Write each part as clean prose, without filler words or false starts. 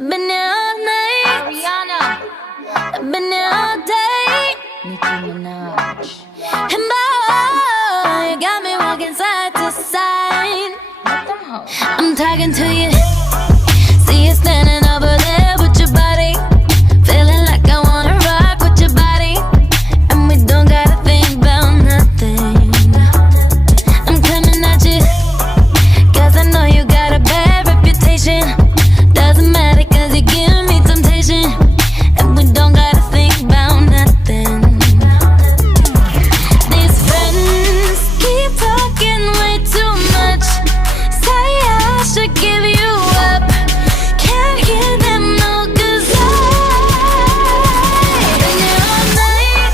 I've been here all night. Rihanna, I've been here all day. Nicki Minaj. And boy, you got me walking side to side. Let them hoes. I'm talking to you. See you standing over there with your body. Feeling like I wanna rock with your body. And we don't gotta think about nothing. I'm coming at you, 'cause I know you got a bad reputation. Doesn't matter 'cause you give me temptation. And we don't gotta think about nothing. These friends keep talking way too much. Say I should give you up. Can't hear them no, 'cause I've been here all night.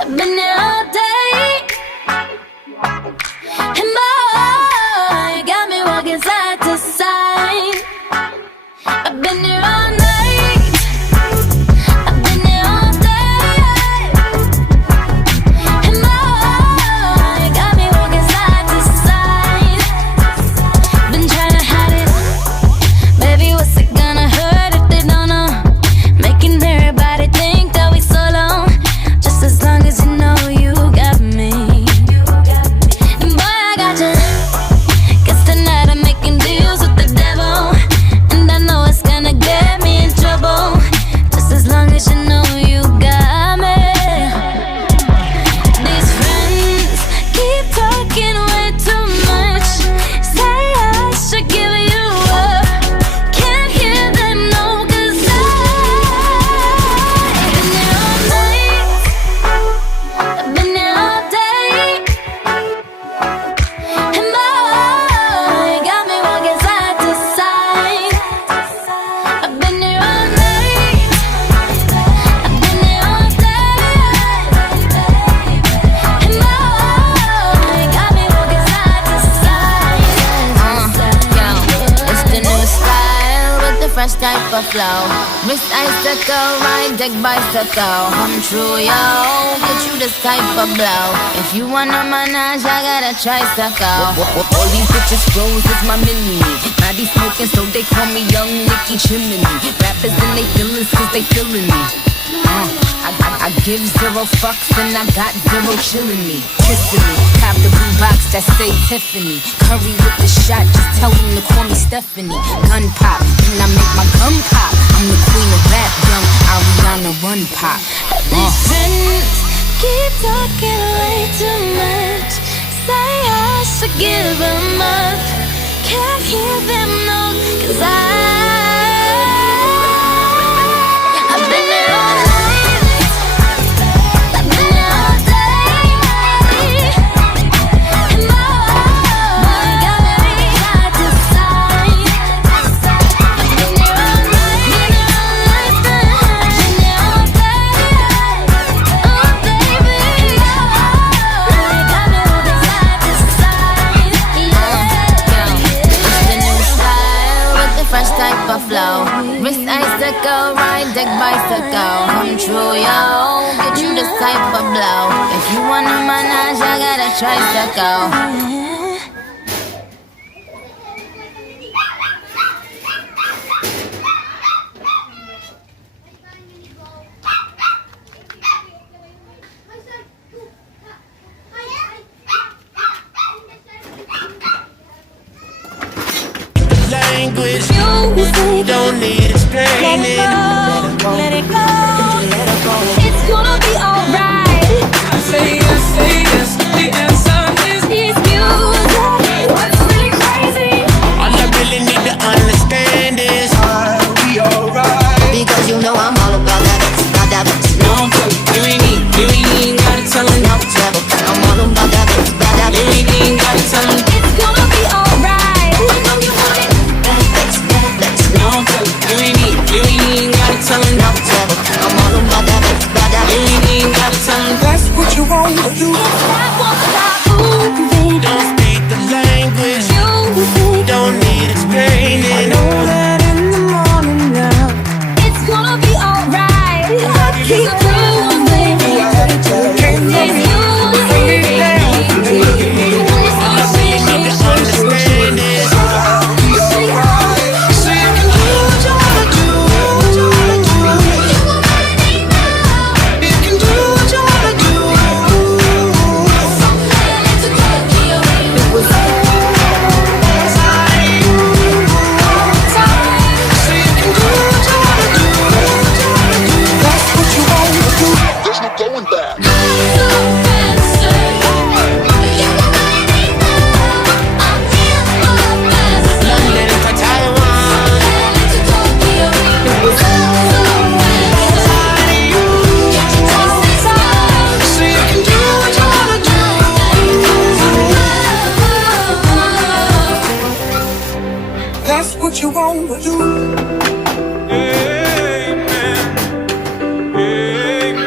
I've been here all day. And boy, you got me walking side to side. I've been here all night. I've been here all day. And boy, you got me walking side to side. Been trying to hide it. Baby, what's it gonna hurt if they don't know? Making everybody think that we solo. Just as long as you know you got me. And boy, I got you. 'Cause tonight I'm making deals with the devil. And I know it's gonna get me in trouble. Just as long as you know you got me. These friends keep talking way too much. Say I should give you up. Can't hear them no, 'cause I've been here all night. I've been here all day. And boy, you got me walking side to side. I've been here all night. I've been here all day. And boy, you got me walking side to side. Yo, it's the new style with the fresh type of flow. Wrist icicle, ride deck bicycle. Come true, yo. Get you this type of blow. If you wanna manage, I got a tricycle. All these bitches froze is my mini. Now they smoking, so they call me Young Nicky Chimney. Rappers and they feelings 'cause they feeling me. I give zero fucks and I got zero chillin' me. Kissing me, cop the blue box that say Tiffany. Curry with the shot, just tell them to call me Stephanie. Gun pop, and I make my gun pop. I'm the queen of rap, young Ariana Run Pop. These friends keep talking way too much. Say I should give them up. Can't hear them no, 'cause I've been here all night. I've been here all day. And boy, you got me side to side. I've been here all night. I've been here all day. Oh baby, you got me walking side to side. It's the new style with the fresh type of flow. Wrist icicle, ride deck bicycle. Come true, yo. Get you this type of blow. If you wanna manage, I got a tricycle. Language don't need explaining. Let it go. It's gonna be alright. I say yes, the answer is It's music. What's really crazy? All I really need to understand is, are we alright? Because you know I'm all about that, about that, no trouble. You ain't gotta tell him. no trouble. I'm all about that, about that, You ain't gotta tell him. It's gonna be alright. I know you want it. No trouble. You ain't gotta tell him. no trouble. I'm all about that, about that. You ain't gotta tell him. That's what you want to do. That won't stop moving. Don't speak the language, You don't need explaining. you. Amen. Amen.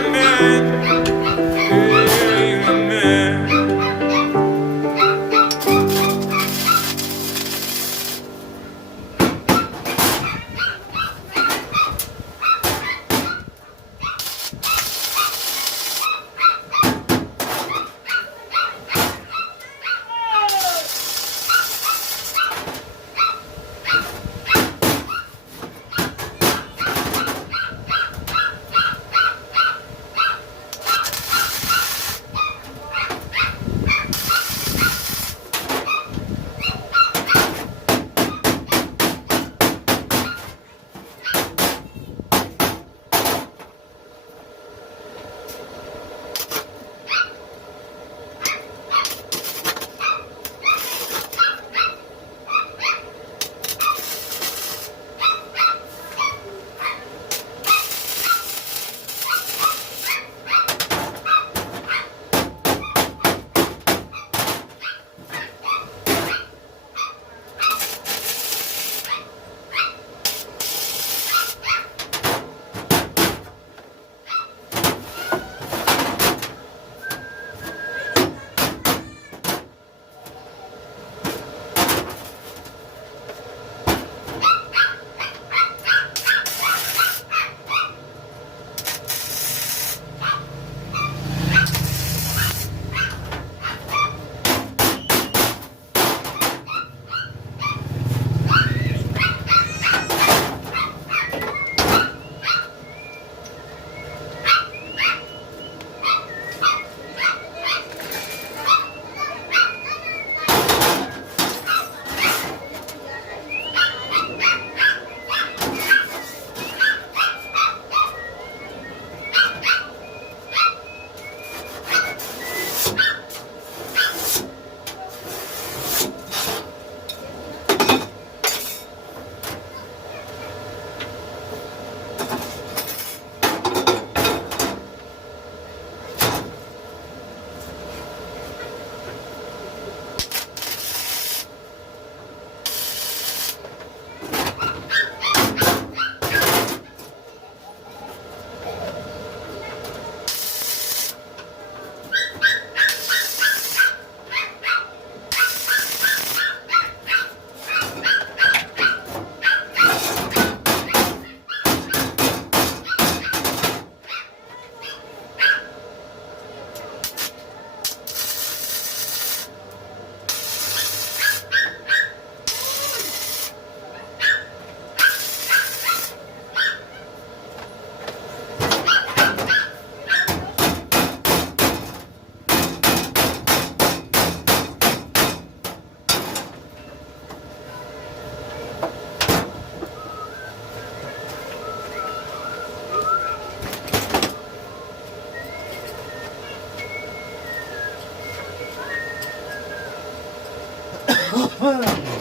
Amen.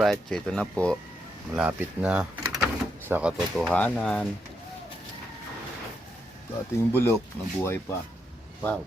Alright, so ito na po. Malapit na sa katotohanan. Dating bulok, nabuhay pa. Wow.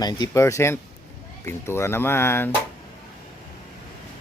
%90. Pintura naman.